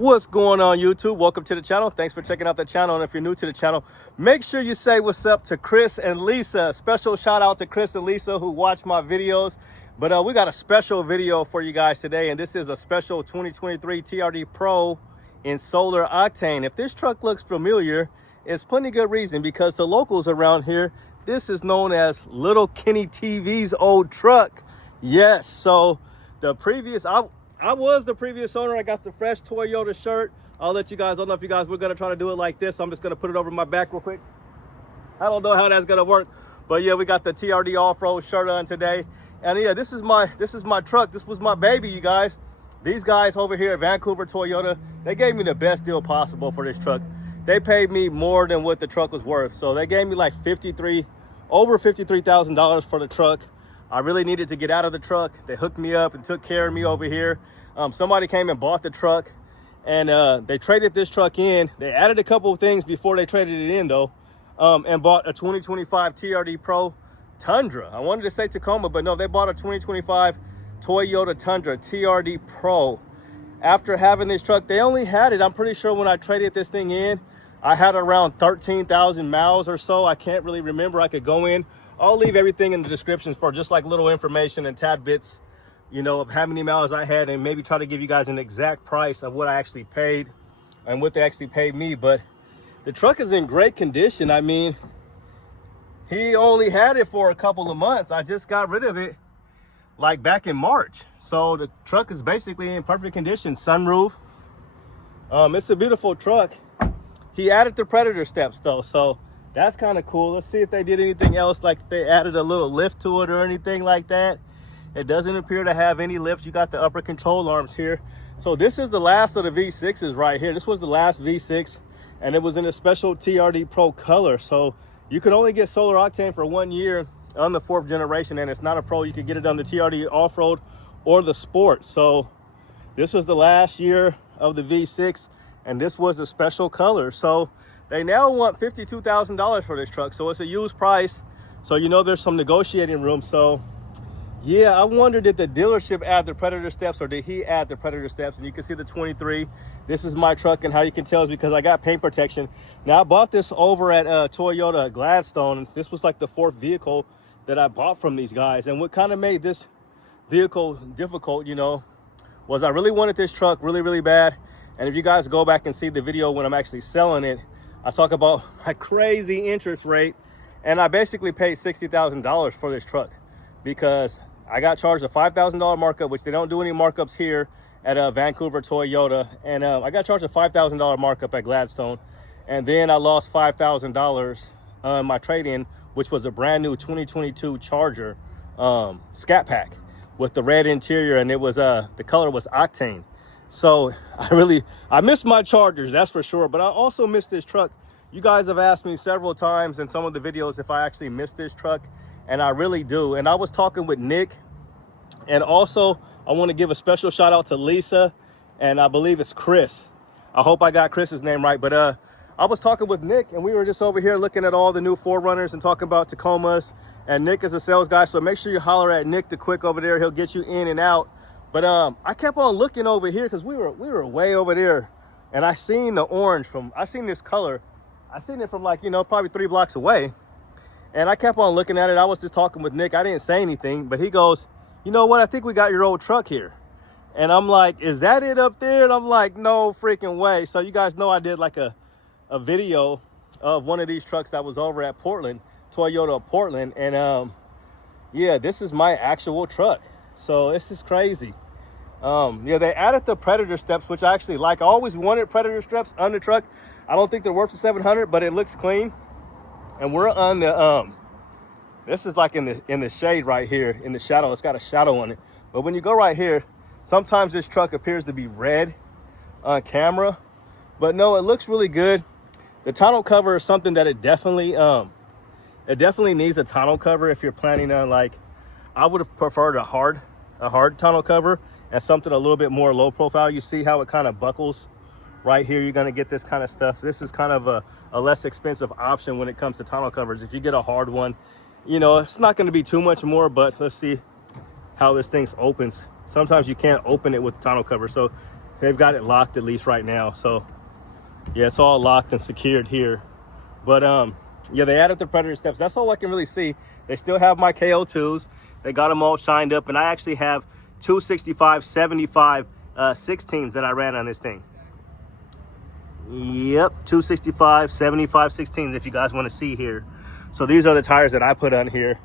What's going on, YouTube? Welcome to the channel. Thanks for checking out the channel. And if you're new to the channel, make sure you say what's up to Chris and Lisa. Special shout out to Chris and Lisa who watch my videos. But we got a special video for you guys today, and this is a special 2023 TRD Pro in solar octane. If this truck looks familiar, it's plenty good reason, because the locals around here, this is known as Little Kenny TV's old truck. Yes, so the previous, I was the previous owner. I got the fresh Toyota shirt. I'll let you guys, I don't know if you guys, we're gonna try to do it like this. So I'm just gonna put it over my back real quick. I don't know how that's gonna work, but yeah, we got the TRD off-road shirt on today. And yeah, this is my truck. This was my baby, you guys. These guys over here at Vancouver Toyota, they gave me the best deal possible for this truck. They paid me more than what the truck was worth. So they gave me like over $53,000 for the truck. I really needed to get out of the truck. They hooked me up and took care of me over here. Somebody came and bought the truck, and they traded this truck in. They added a couple of things before they traded it in though, and bought a 2025 TRD Pro Tundra. I wanted to say Tacoma, but no, they bought a 2025 Toyota Tundra TRD Pro. After having this truck, they only had it, I'm pretty sure when I traded this thing in, I had around 13,000 miles or so. I can't really remember. I could go in. I'll leave everything in the descriptions for just like little information and tad bits, you know, of how many miles I had, and maybe try to give you guys an exact price of what I actually paid and what they actually paid me. But the truck is in great condition. I mean, he only had it for a couple of months. I just got rid of it like back in March. So the truck is basically in perfect condition. Sunroof. It's a beautiful truck. He added the Predator steps though, so that's kind of cool. Let's see if they did anything else, like they added a little lift to it or anything like that. It doesn't appear to have any lift. You got the upper control arms here. So this is the last of the V6s right here. This was the last V6, and it was in a special TRD Pro color. So you could only get solar octane for 1 year on the 4th generation, and it's not a Pro. You could get it on the TRD off-road or the Sport. So this was the last year of the V6, and this was a special color. So they now want $52,000 for this truck. So it's a used price. So you know there's some negotiating room. So yeah, I wonder, did the dealership add the Predator steps, or did he add the Predator steps? And you can see the 23. This is my truck, and how you can tell is because I got paint protection. Now I bought this over at Toyota Gladstone. This was like the 4th vehicle that I bought from these guys. And what kind of made this vehicle difficult, you know, was I really wanted this truck really, really bad. And if you guys go back and see the video when I'm actually selling it, I talk about my crazy interest rate, and I basically paid $60,000 for this truck because I got charged a $5,000 markup, which they don't do any markups here at Vancouver Toyota. And I got charged a $5,000 markup at Gladstone. And then I lost $5,000 on my trade-in, which was a brand new 2022 Charger Scat Pack with the red interior, and it was the color was octane. So I missed my Chargers, that's for sure, but I also missed this truck. You guys have asked me several times in some of the videos if I actually missed this truck, and I really do. And I was talking with Nick, and also I want to give a special shout out to Lisa, and I believe it's Chris. I hope I got Chris's name right, but I was talking with Nick, and we were just over here looking at all the new 4Runners and talking about Tacomas, and Nick is a sales guy, so make sure you holler at Nick the Quick over there. He'll get you in and out. But I kept on looking over here because we were way over there, and I seen the orange I seen this color. I seen it from, like, you know, probably 3 blocks away. And I kept on looking at it. I was just talking with Nick. I didn't say anything, but he goes, you know what? I think we got your old truck here. And I'm like, is that it up there? And I'm like, no freaking way. So you guys know I did like a video of one of these trucks that was over at Portland, Toyota Portland. And yeah, this is my actual truck. So this is crazy. Yeah, they added the Predator steps, which I actually like. I always wanted Predator steps on the truck. I don't think they're worth the $700, but it looks clean. And we're on the this is like in the shade right here, in the shadow. It's got a shadow on it. But when you go right here, sometimes this truck appears to be red on camera, but no, it looks really good. The tonneau cover is something that it definitely needs a tonneau cover. If you're planning on, like, I would have preferred a hard tonneau cover and something a little bit more low profile. You see how it kind of buckles right here? You're going to get this kind of stuff. This is kind of a less expensive option when it comes to tonneau covers. If you get a hard one, you know, it's not going to be too much more, but let's see how this thing opens. Sometimes you can't open it with tonneau cover. So they've got it locked at least right now. So yeah, it's all locked and secured here. But yeah, they added the predator steps. That's all I can really see. They still have my KO2s. They got them all shined up, and I actually have 265, 75, 16s that I ran on this thing. Yep, 265, 75, 16s if you guys want to see here. So these are the tires that I put on here.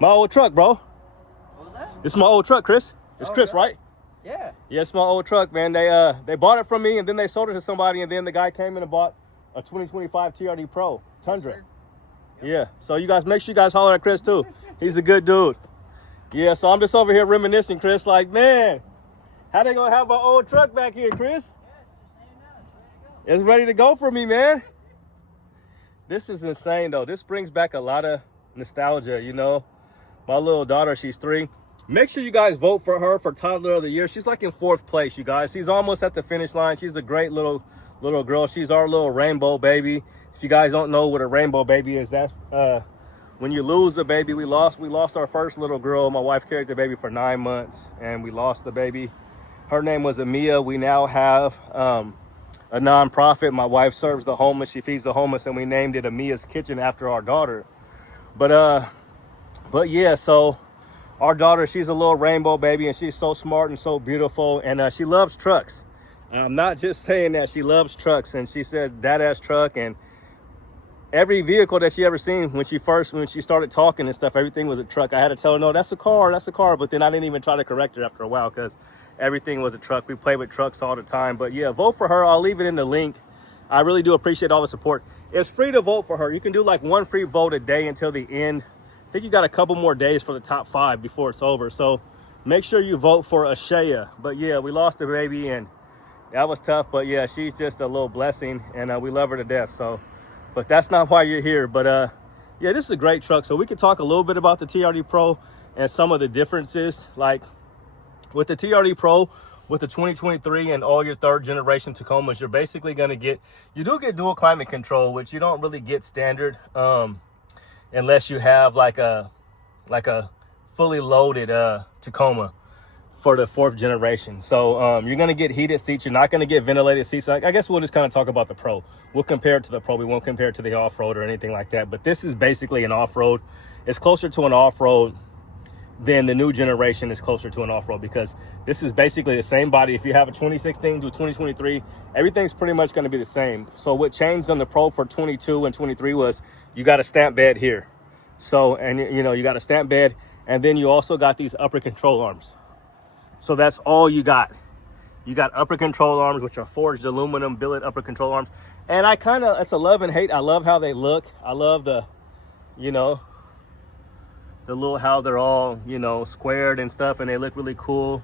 My old truck, bro. What was that? This is my old truck, Chris. It's Chris, really? right? Yeah. Yeah, it's my old truck, man. They bought it from me, and then they sold it to somebody, and then the guy came in and bought a 2025 TRD Pro Tundra. Yes, yeah, so you guys, make sure you guys holler at Chris too. He's a good dude. Yeah, so I'm just over here reminiscing, Chris, like, man, how they gonna have my old truck back here, Chris? It's ready to go for me, man. This is insane, though. This brings back a lot of nostalgia, you know. My little daughter, she's 3. Make sure you guys vote for her for Toddler of the Year. She's like in 4th place, you guys. She's almost at the finish line. She's a great little girl. She's our little rainbow baby. If you guys don't know what a rainbow baby is, that's when you lose a baby. We lost our first little girl. My wife carried the baby for 9 months, and we lost the baby. Her name was Amia. We now have a nonprofit. My wife serves the homeless. She feeds the homeless, and we named it Amia's Kitchen after our daughter. But yeah, so our daughter, she's a little rainbow baby, and she's so smart and so beautiful, and she loves trucks. I'm not just saying that. She loves trucks, and she says dad-ass truck, and every vehicle that she ever seen when she started talking and stuff, everything was a truck. I had to tell her, no, that's a car, but then I didn't even try to correct her after a while because everything was a truck. We play with trucks all the time. But yeah, vote for her. I'll leave it in the link. I really do appreciate all the support. It's free to vote for her. You can do like 1 free vote a day until the end. I think you got a couple more days for the top 5 before it's over. So make sure you vote for Ashaya. But yeah, we lost the baby, and that was tough. But yeah, she's just a little blessing, and we love her to death. So, but that's not why you're here. But yeah, this is a great truck. So we could talk a little bit about the TRD Pro and some of the differences. Like with the TRD Pro, with the 2023 and all your 3rd generation Tacomas, you're basically going to get, you do get dual climate control, which you don't really get standard unless you have like a fully loaded Tacoma for the 4th generation. So you're going to get heated seats. You're not going to get ventilated seats. I guess we'll just kind of talk about the Pro. We'll compare it to the Pro. We won't compare it to the off-road or anything like that. But this is basically an off-road. It's closer to an off-road than the new generation is closer to an off-road, because this is basically the same body. If you have a 2016 to 2023, everything's pretty much going to be the same. So what changed on the Pro for 22 and 23 was you got a stamp bed here. So, and you know, you got a stamp bed, and then you also got these upper control arms. So that's all you got. You got upper control arms, which are forged aluminum billet upper control arms. And it's a love and hate. I love how they look. I love the, you know, the little, how they're all, you know, squared and stuff, and they look really cool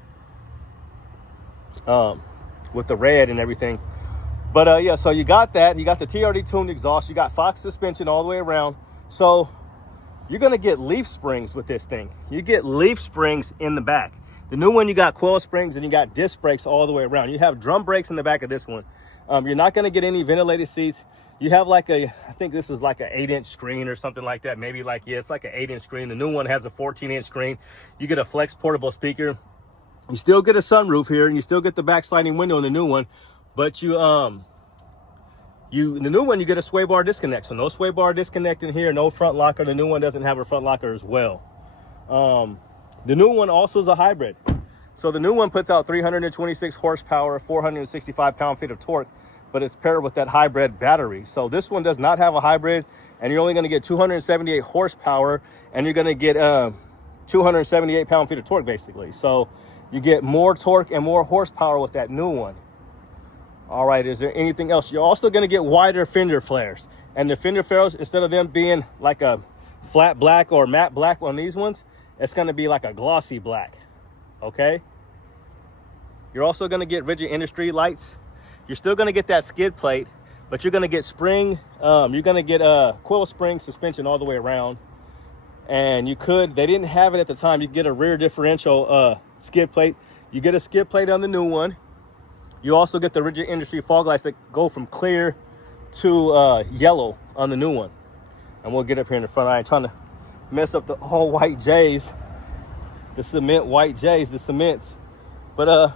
with the red and everything. But yeah, so you got that. You got the TRD tuned exhaust. You got Fox suspension all the way around. So you're going to get leaf springs with this thing. You get leaf springs in the back. The new one, you got coil springs, and you got disc brakes all the way around. You have drum brakes in the back of this one. You're not going to get any ventilated seats. You have like I think this is like an 8-inch screen or something like that. Maybe like, yeah, it's like an 8-inch screen. The new one has a 14-inch screen. You get a flex portable speaker. You still get a sunroof here, and you still get the back sliding window in the new one. But the new one, you get a sway bar disconnect. So no sway bar disconnect in here, no front locker. The new one doesn't have a front locker as well. The new one also is a hybrid. So the new one puts out 326 horsepower, 465 pound-feet of torque, but it's paired with that hybrid battery. So this one does not have a hybrid, and you're only going to get 278 horsepower, and you're going to get 278 pound-feet of torque, basically. So you get more torque and more horsepower with that new one. All right, is there anything else? You're also going to get wider fender flares. And the fender flares, instead of them being like a flat black or matte black on these ones, it's going to be like a glossy black, okay? You're also going to get rigid industry lights. You're still going to get that skid plate, but you're going to get spring. You're going to get coil spring suspension all the way around. And they didn't have it at the time. You can get a rear differential skid plate. You get a skid plate on the new one. You also get the rigid industry fog lights that go from clear to yellow on the new one. And we'll get up here in the front. I ain't trying to mess up the whole white J's, the cement white J's, the cements. But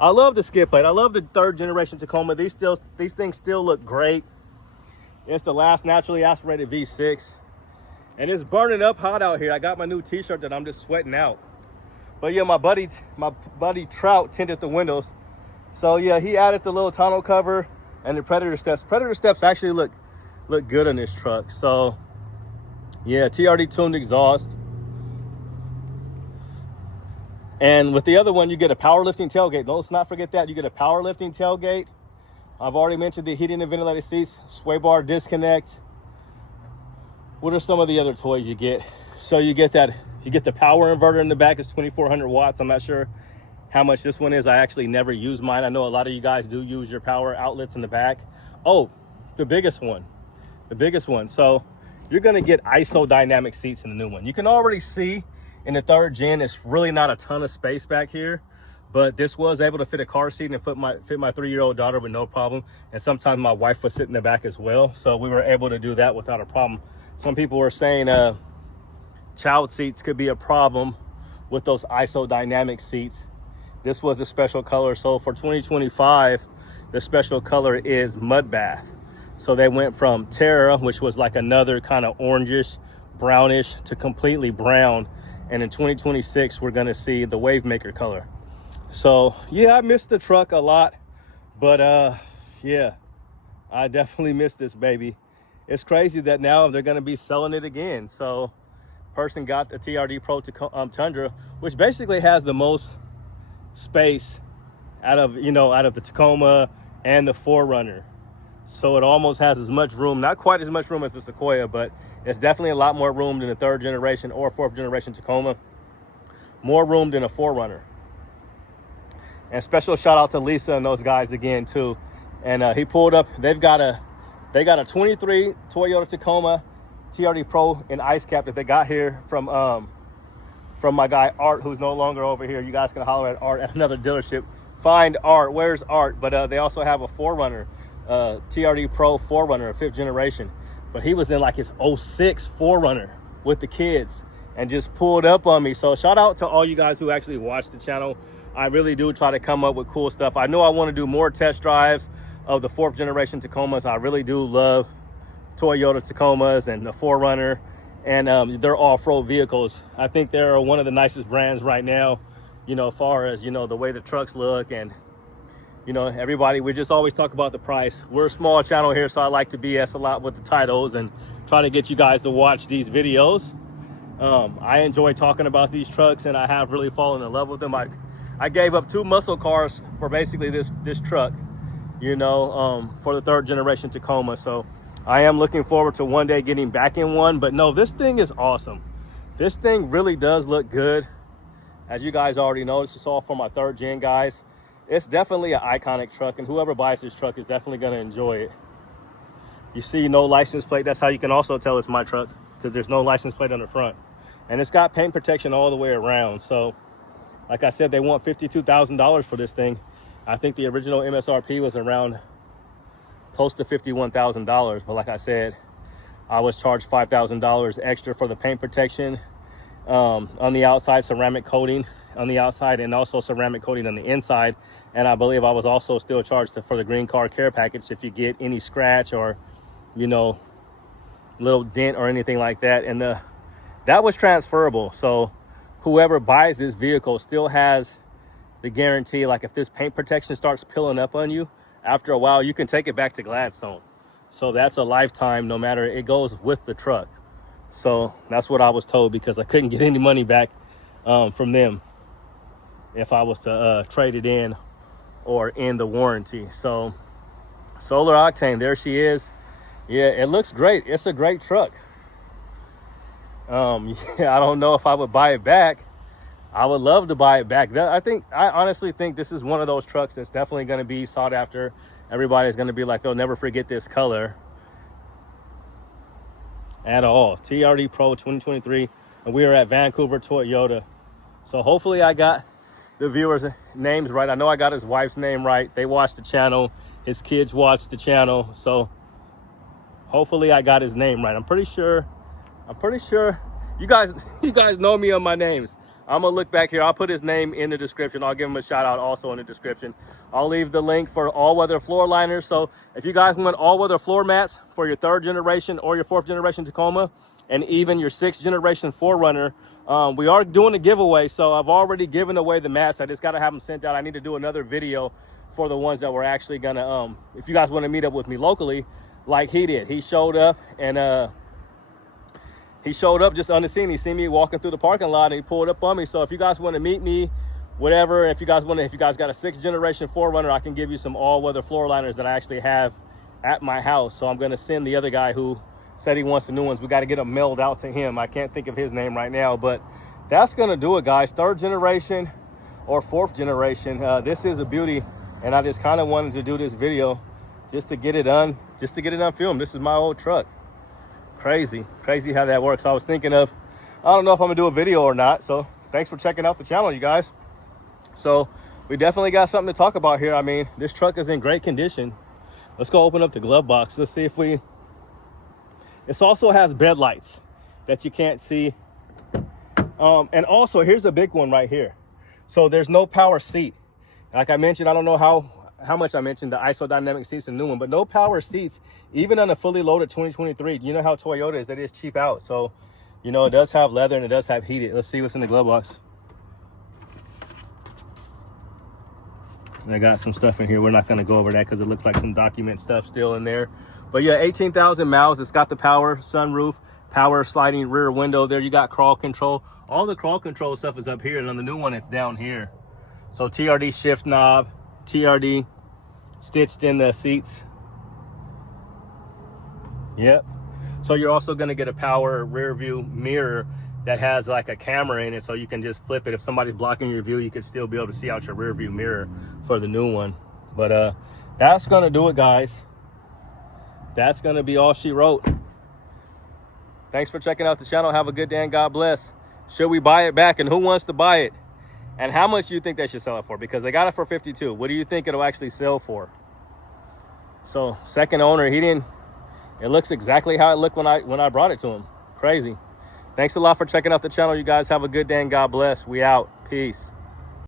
I love the skid plate. I love the 3rd generation Tacoma. These things still look great. It's the last naturally aspirated V6. And it's burning up hot out here. I got my new t-shirt that I'm just sweating out. But yeah, my buddy Trout tinted the windows. So yeah, he added the little tonneau cover and the Predator steps. Predator steps actually look good on this truck. So yeah, TRD tuned exhaust. And with the other one, you get a power lifting tailgate. Let's not forget that. You get a power lifting tailgate. I've already mentioned the heating and ventilated seats, sway bar disconnect. What are some of the other toys you get? So you get the power inverter in the back. It's 2,400 watts. I'm not sure how much this one is. I actually never use mine. I know a lot of you guys do use your power outlets in the back. Oh, the biggest one. So you're gonna get ISO dynamic seats in the new one. You can already see in the 3rd gen, it's really not a ton of space back here, but this was able to fit a car seat and fit my 3-year-old daughter with no problem. And sometimes my wife would sit in the back as well. So we were able to do that without a problem. Some people were saying child seats could be a problem with those ISO dynamic seats. This was a special color. So for 2025, the special color is Mud Bath. So they went from Terra, which was like another kind of orangish, brownish, to completely brown. And in 2026, we're gonna see the Wavemaker color. So yeah, I missed the truck a lot, but yeah, I definitely missed this baby. It's crazy that now they're gonna be selling it again. So person got the TRD Pro Tundra, which basically has the most space out of the Tacoma and the 4Runner. So it almost has as much room, not quite as much room as the Sequoia, but it's definitely a lot more room than the 3rd generation or 4th generation Tacoma. More room than a 4Runner. And special shout out to Lisa and those guys again too. And he pulled up. They got a 23 Toyota Tacoma TRD Pro in ice cap that they got here from my guy Art, who's no longer over here. You guys can holler at Art at another dealership. Find Art. Where's Art? But they also have a 4Runner, TRD Pro 4Runner, a 5th generation. But he was in like his 06 4Runner with the kids and just pulled up on me. So shout out to all you guys who actually watch the channel. I really do try to come up with cool stuff. I know I want to do more test drives of the 4th generation Tacomas. I really do love Toyota Tacomas and the 4Runner, and they're off-road vehicles. I think they're one of the nicest brands right now, as far as, the way the trucks look. And, everybody, we just always talk about the price. We're a small channel here, so I like to BS a lot with the titles and try to get you guys to watch these videos. I enjoy talking about these trucks, and I have really fallen in love with them. I gave up 2 muscle cars for basically this truck, for the 3rd generation Tacoma. So I am looking forward to one day getting back in one. But no, this thing is awesome. This thing really does look good. As you guys already know, this is all for my 3rd gen guys. It's definitely an iconic truck, and whoever buys this truck is definitely going to enjoy it. You see no license plate. That's how you can also tell it's my truck, because there's no license plate on the front. And it's got paint protection all the way around. So like I said, they want $52,000 for this thing. I think the original MSRP was around close to $51,000. But like I said, I was charged $5,000 extra for the paint protection on the outside, ceramic coating on the outside, and also ceramic coating on the inside. And I believe I was also still charged for the green car care package if you get any scratch or, little dent or anything like that. And that was transferable. So whoever buys this vehicle still has the guarantee, like if this paint protection starts peeling up on you, after a while, you can take it back to Gladstone. So that's a lifetime, no matter, it goes with the truck. So that's what I was told, because I couldn't get any money back from them if I was to trade it in or end the warranty. So Solar Octane, there she is. Yeah, it looks great. It's a great truck. Yeah, I don't know if I would buy it back. I would love to buy it back. I honestly think this is one of those trucks that's definitely going to be sought after. Everybody's going to be like, they'll never forget this color at all. TRD Pro 2023, and we are at Vancouver Toyota. So hopefully I got the viewers' names right. I know I got his wife's name right. They watch the channel. His kids watch the channel. So hopefully I got his name right. I'm pretty sure you guys know me on my names. I'm gonna look back here. I'll put his name in the description. I'll give him a shout out also in the description. I'll leave the link for all-weather floor liners. So if you guys want all-weather floor mats for your 3rd generation or your 4th generation Tacoma, and even your 6th generation 4Runner, we are doing a giveaway. So I've already given away the mats. I just got to have them sent out. I need to do another video for the ones that we're actually gonna, if you guys want to meet up with me locally, like he did. He showed up, and he showed up just on the scene. He seen me walking through the parking lot, and he pulled up on me. So if you guys want to meet me, whatever, if you guys got a 6th generation 4Runner, I can give you some all-weather floor liners that I actually have at my house. So I'm going to send the other guy who said he wants the new ones. We got to get them mailed out to him. I can't think of his name right now, but that's going to do it, guys. 3rd generation or 4th generation. This is a beauty, and I just kind of wanted to do this video just to get it done, filmed. This is my old truck. Crazy how that works. I was thinking of, I don't know if I'm gonna do a video or not. So thanks for checking out the channel, you guys. So we definitely got something to talk about here. I mean, this truck is in great condition. Let's go open up the glove box. Let's see if this also has bed lights that you can't see. And also here's a big one right here. So there's no power seat. Like I mentioned, I don't know how much I mentioned the isodynamic seats, the new one, but no power seats, even on a fully loaded 2023. You know how Toyota is, that is cheap out. So, you know, it does have leather and it does have heated. Let's see what's in the glove box. And I got some stuff in here. We're not going to go over that because it looks like some document stuff still in there. But yeah, 18,000 miles. It's got the power sunroof, power sliding rear window there. You got crawl control. All the crawl control stuff is up here, and on the new one, it's down here. So TRD shift knob, TRD stitched in the seats. Yep. So you're also going to get a power rear view mirror that has like a camera in it, so you can just flip it. If somebody's blocking your view, you could still be able to see out your rear view mirror for the new one. But that's going to do it, guys. That's going to be all she wrote. Thanks for checking out the channel. Have a good day and God bless. Should we buy it back, and who wants to buy it? And how much do you think they should sell it for? Because they got it for 52. What do you think it'll actually sell for? So second owner, it looks exactly how it looked when I brought it to him. Crazy. Thanks a lot for checking out the channel. You guys have a good day and God bless. We out. Peace.